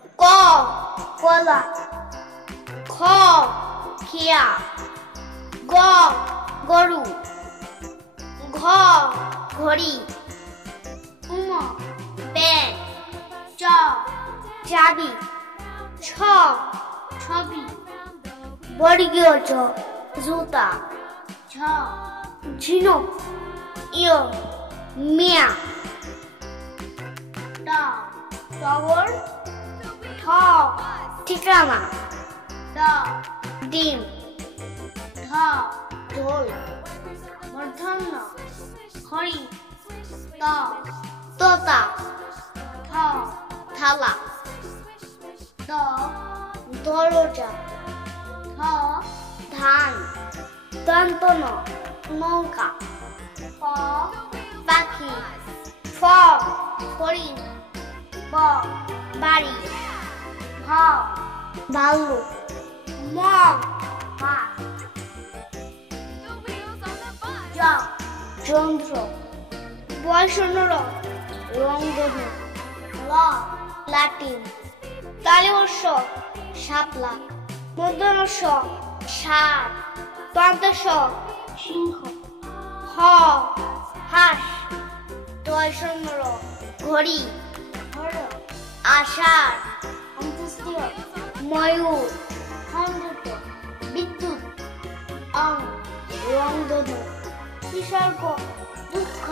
ক কলা, খ খিয়া, গ গরু, ঘ ঘড়ি, উম ব্যাগ, চ চাবি, ছ ছবি, বর্গীয় জ জুতা, ঝ ঝিনুক, ইয় মিয়া, ট টগর, ঠ ঠিকানা, ড ডিম, ঢ ঢোল, মূর্ধন্য ঘড়ি, ত তোতা, থ থালা, দ দরজা, ধ ধান, দন্ত ন নৌকা, প পাখি, ফ ফড়িং, ব বাড়ি, ভ ভাল্লুক, ম মাছ, য যন্ত্র, বয়সন্নর রংধনু, ল লাটিম, তালিবর্ষ শাপলা, মূর্ধন্য ষাঁড়, দন্তেশ সিংহ, হ হাঁস, দয়সন্নর ঘড়ি, আষাঢ়, অন্ত্যেষ্টিয় ময়ূর, খণ্ডক বিদ্যুৎ, অং রংধনু, বিসর্গ দুঃখ।